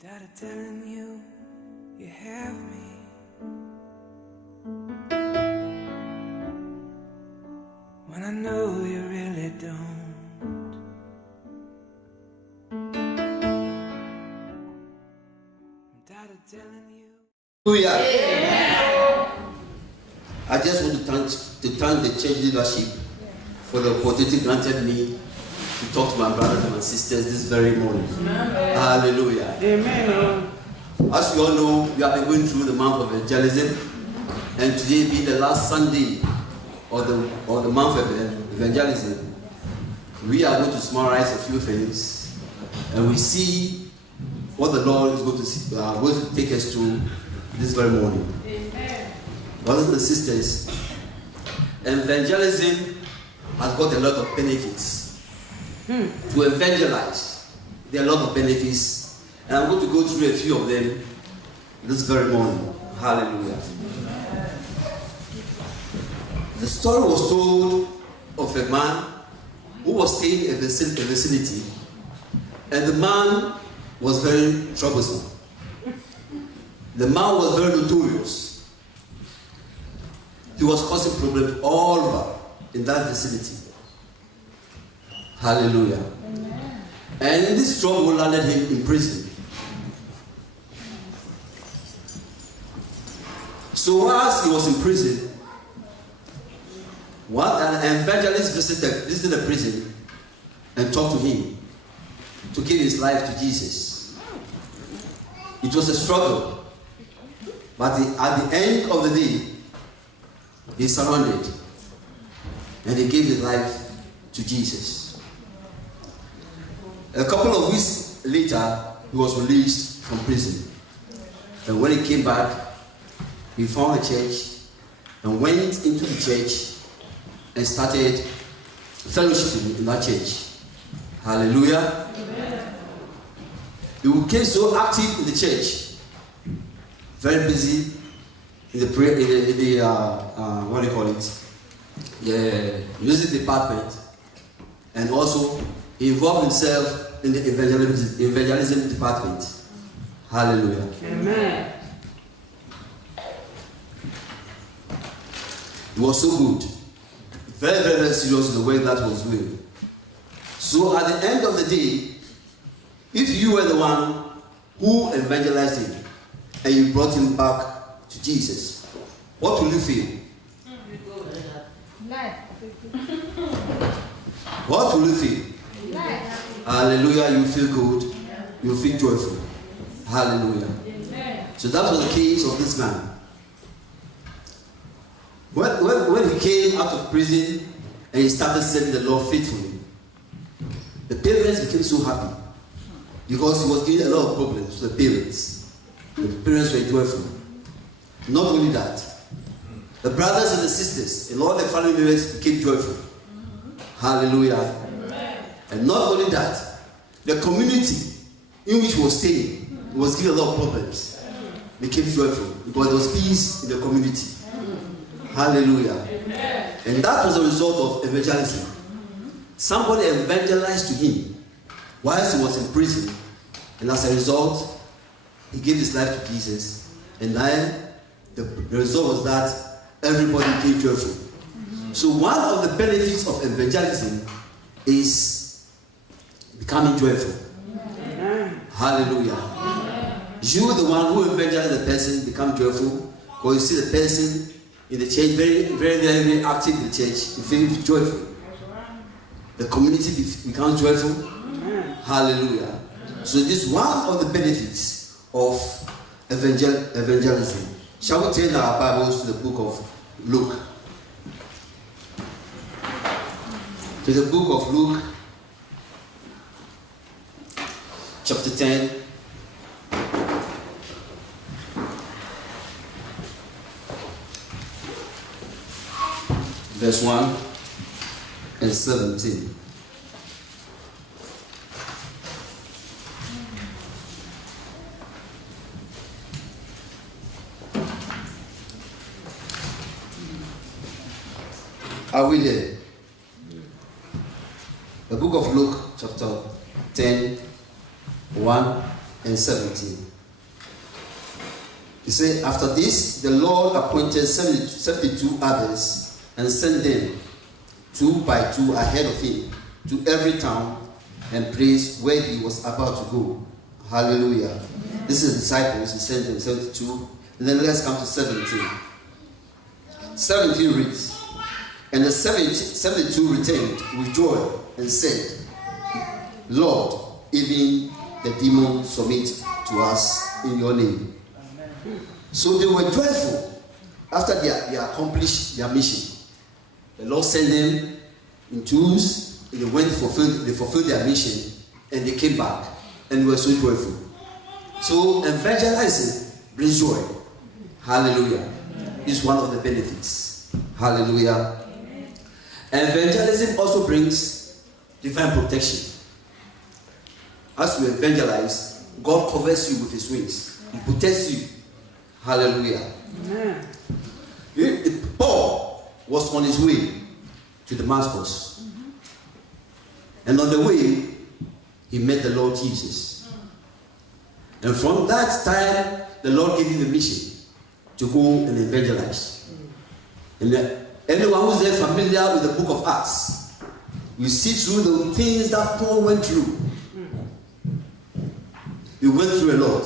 tired of telling you you have me. When I know you really don't. I'm tired of telling you. Hallelujah. I just want to thank the church leadership for the opportunity granted me to talk to my brothers and my sisters this very morning. Amen. Hallelujah. Amen. As we all know, we have been going through the month of evangelism, and today being the last Sunday of the month of evangelism, we are going to summarize a few things, and we see what the Lord is going to take us through this very morning. Amen. Brothers and sisters, evangelism has got a lot of benefits. To evangelize, there are a lot of benefits, and I'm going to go through a few of them this very morning. Hallelujah. The story was told of a man who was staying in the vicinity, and the man was very troublesome. The man was very notorious. He was causing problems all over in that vicinity. Hallelujah. Amen. And this trouble landed him in prison. So as he was in prison, an evangelist visited the prison and talked to him to give his life to Jesus. It was a struggle, but at the end of the day, he surrendered and he gave his life to Jesus. A couple of weeks later, he was released from prison. And when he came back, he found a church and went into the church and started fellowshipping in that church. Hallelujah. Amen. He became so active in the church, very busy in the prayer, what do you call it? The music department, and also he involved himself in the evangelism department. Hallelujah. Amen. He was so good. Very, very, very serious in the way that he was doing. So at the end of the day, if you were the one who evangelized him and you brought him back to Jesus, what will you feel? What will you feel? Hallelujah, you feel good, you feel joyful. Hallelujah. So that was the case of this man. When he came out of prison and he started serving the Lord faithfully, the parents became so happy because he was getting a lot of problems to the parents. The parents were joyful. Not only that, the brothers and the sisters and all the family members became joyful. Hallelujah. And not only that, the community in which he was staying was getting a lot of problems, became joyful because there was peace in the community. Hallelujah. Amen. And that was a result of evangelism. Somebody evangelized to him whilst he was in prison, and as a result, he gave his life to Jesus. And then the result was that everybody became joyful. So one of the benefits of evangelism is becoming joyful. Amen. Hallelujah. Amen. You, the one who evangelized the person, become joyful because you see the person in the church, very, very, very, very active in the church. You feel joyful. The community becomes joyful. Amen. Hallelujah. So this is one of the benefits of evangelism. Shall we turn our Bibles to the book of Luke? To the book of Luke, chapter 10. Verse 1 and 17. Are we there? The book of Luke, chapter 10, 1 and 17. He said, after this, the Lord appointed 72 others and sent them 2 by 2 ahead of him to every town and place where he was about to go. Hallelujah. Yeah. This is the disciples. He sent them 72. And then let's come to 17. 17 reads, and the 72 returned with joy and said, Lord, even the demons submit to us in your name. So they were joyful after they accomplished their mission. The Lord sent them in twos, and they fulfilled their mission, and they came back and were so joyful. So evangelizing brings joy. Hallelujah. It's one of the benefits. Hallelujah. Evangelism also brings divine protection. As you evangelize, God covers you with his wings. He protects you. Hallelujah. Amen. Paul was on his way to Damascus. And on the way, he met the Lord Jesus. And from that time, the Lord gave him a mission to go and evangelize. And anyone who's there familiar with the book of Acts, you see through the things that Paul went through. He went through a lot.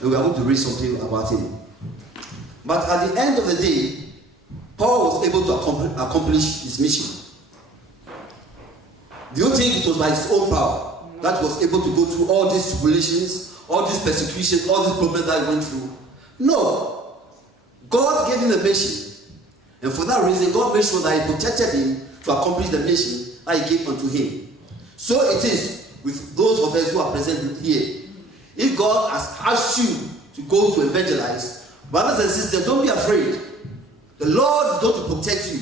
And we are going to read something about him. But at the end of the day, Paul was able to accomplish his mission. Do you think it was by his own power that was able to go through all these tribulations, all these persecutions, all these problems that he went through? No. God gave him a mission. And for that reason, God made sure that he protected him to accomplish the mission that he gave unto him. So it is with those of us who are present here. If God has asked you to go to evangelize, brothers and sisters, don't be afraid. The Lord is going to protect you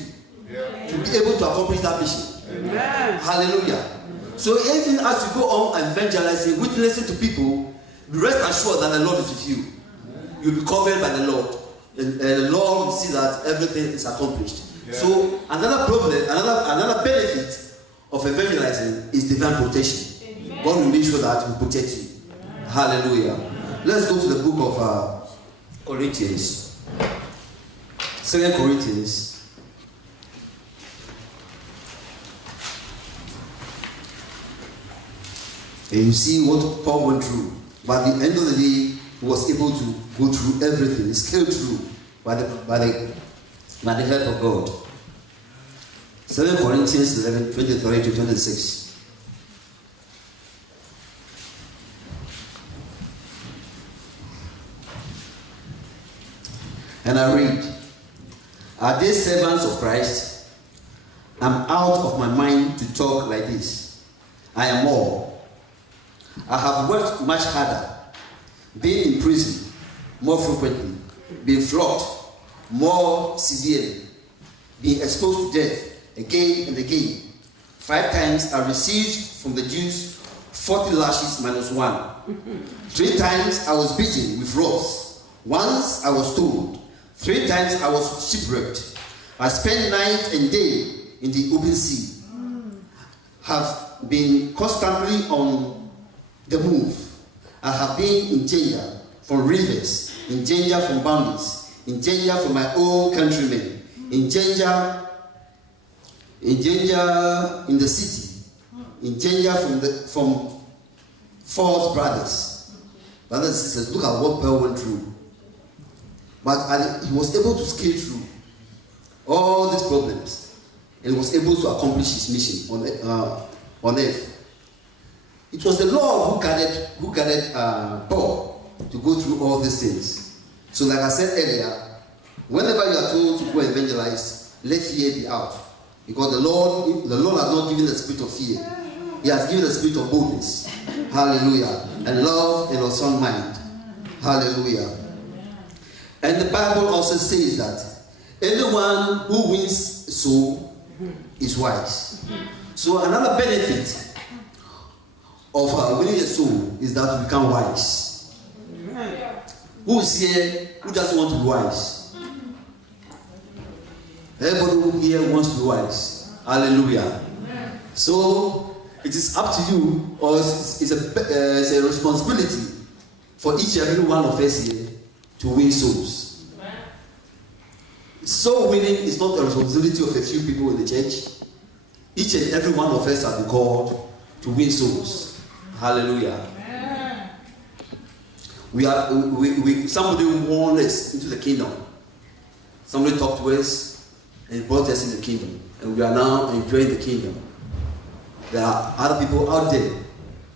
to be able to accomplish that mission. Amen. Hallelujah. So even as you go on evangelizing, witnessing to people, rest assured that the Lord is with you. You'll be covered by the Lord. And the Lord will see that everything is accomplished. Yeah. So another problem, another benefit of evangelizing is divine protection. Amen. God will make sure that He will protect you. Amen. Hallelujah. Let's go to the book of Corinthians. 2 Corinthians. And you see what Paul went through. But at the end of the day, he was able to go through everything. He scaled through by the help of God. 2 Corinthians 11, 23 to 26. And I read, are they servants of Christ? I'm out of my mind to talk like this. I am more. I have worked much harder, been in prison more frequently, been flogged more severely, been exposed to death again and again. 5 times I received from the Jews 40 lashes minus 1. 3 times I was beaten with rods. Once I was stoned. 3 times I was shipwrecked. I spent night and day in the open sea. Have been constantly on the move. I have been in danger from rivers, in danger from bandits, in danger from my own countrymen, in danger in the city, in danger from false brothers. Brothers and sisters, look at what Paul went through. But he was able to scale through all these problems, and he was able to accomplish his mission on earth. It was the Lord who guided Paul to go through all these things. So like I said earlier, whenever you are told to go evangelize, let fear be out. Because the Lord has not given the spirit of fear. He has given the spirit of boldness. Hallelujah. And love and a sound mind. Hallelujah. And the Bible also says that anyone who wins a soul is wise. So another benefit of winning a soul is that we become wise. Who is here who doesn't want to be wise? Everybody who here wants to be wise. Hallelujah. So it is up to you, or it's a responsibility for each and every one of us here to win souls. Soul winning is not the responsibility of a few people in the church. Each and every one of us have been called to win souls. Hallelujah. Somebody warned us into the kingdom. Somebody talked to us and brought us in the kingdom. And we are now enjoying the kingdom. There are other people out there.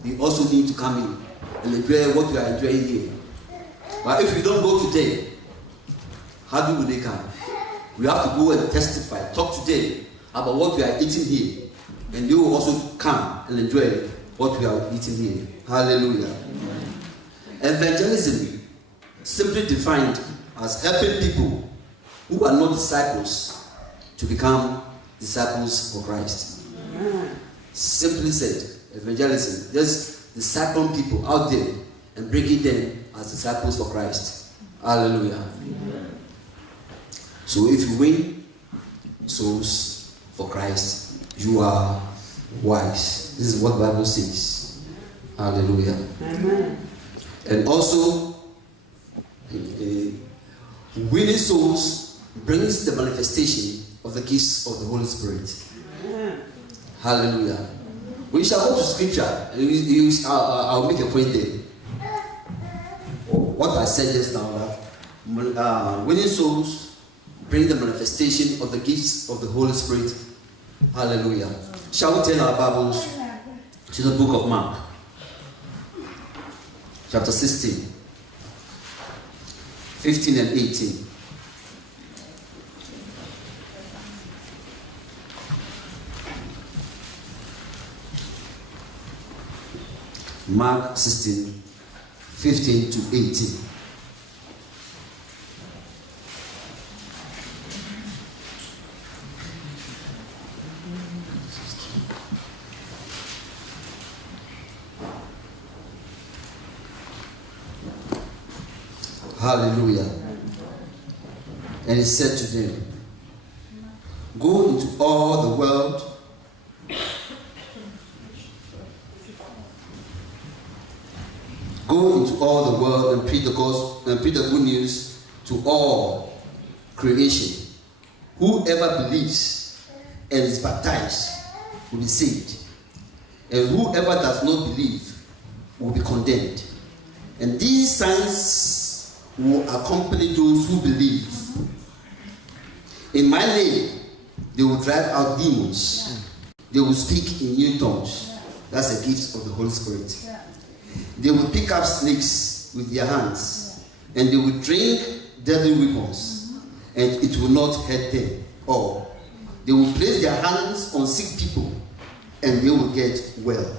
We also need to come in and enjoy what we are enjoying here. But if we don't go today, how will they come? We have to go and testify, talk today about what we are eating here. And they will also come and enjoy what we are eating here. Hallelujah. Evangelism, simply defined as helping people who are not disciples to become disciples of Christ. Simply said, evangelism, just discipling people out there and bringing them as disciples of Christ. Hallelujah. So if you win souls for Christ, you are wise. This is what the Bible says. Hallelujah. Amen. And also, winning souls brings the manifestation of the gifts of the Holy Spirit. Amen. Hallelujah. We shall go to scripture and I'll make a point there. What I said just now, winning souls bring the manifestation of the gifts of the Holy Spirit. Hallelujah. Shall we turn our Bibles to the book of Mark, chapter 16, 15 and 18. Mark 16, 15 to 18. Hallelujah. And he said to them, go into all the world and preach the gospel and preach the good news to all creation. Whoever believes and is baptized will be saved, and whoever does not believe will be condemned. And these signs will accompany those who believe. In my name, they will drive out demons. They will speak in new tongues. That's a gift of the Holy Spirit. They will pick up snakes with their hands, and they will drink deadly weapons, and it will not hurt them. Or they will place their hands on sick people, and they will get well.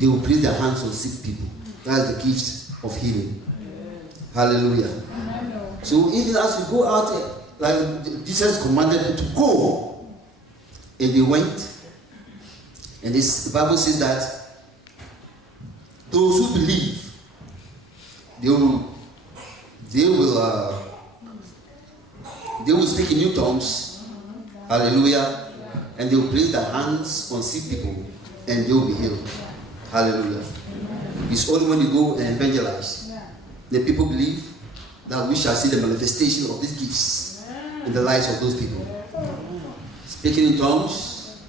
They will place their hands on sick people. That's the gift of healing. Hallelujah. So even as we go out, like Jesus commanded them to go, and they went. And the Bible says that those who believe, they will speak in new tongues. Hallelujah. And they will place their hands on sick people, and they will be healed. Hallelujah. It's only when you go and evangelize, the people believe, that we shall see the manifestation of these gifts in the lives of those people. Speaking in tongues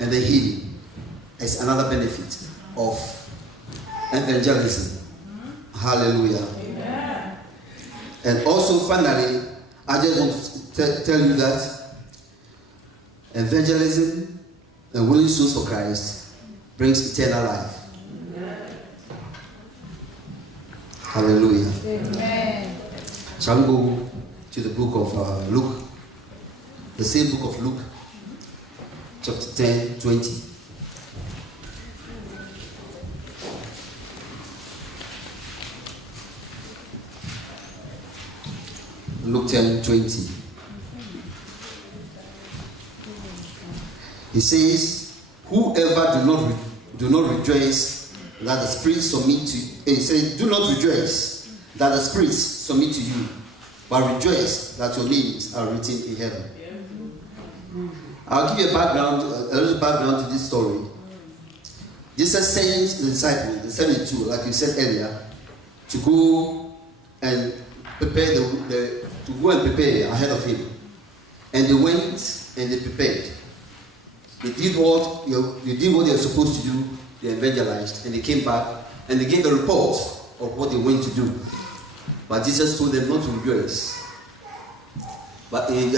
and the healing is another benefit of evangelism. Hallelujah. Amen. And also finally, I just want to tell you that evangelism and winning souls for Christ brings eternal life. Amen. Hallelujah. Amen. Shall we go to the book of Luke, the same book of Luke, chapter 10, 20. Luke 10, 20. He says, whoever do not rejoice that the spirits submit to you. He says, do not rejoice that the spirits submit to you, but rejoice that your names are written in heaven. I'll give you a little background to this story. Jesus sent the disciples, the 72, like you said earlier, to go and prepare to go and prepare ahead of him. And they went and they prepared. They did what they were supposed to do. They evangelized, and they came back and they gave a report of what they went to do. But Jesus told them not to rejoice. But they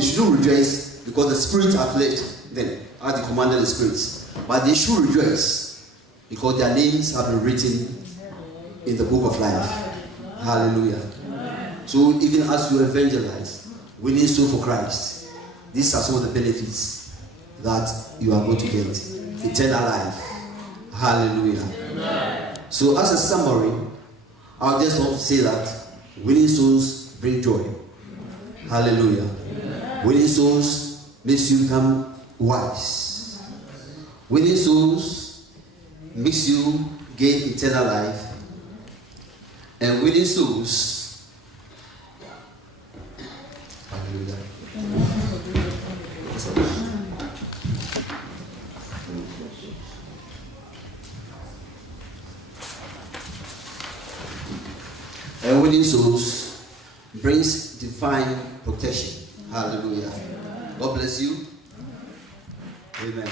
shouldn't rejoice because the spirits have left them, as they commanded the spirits. But they should rejoice because their names have been written in the book of life. Hallelujah. So even as you evangelize, winning soul for Christ, these are some of the benefits that you are going to get. Eternal life. Hallelujah. Amen. So as a summary, I just want to say that winning souls bring joy. Hallelujah. Amen. Winning souls makes you become wise. Winning souls makes you gain eternal life. And winning souls, hallelujah. And winning souls brings divine protection. Hallelujah. God bless you. Amen.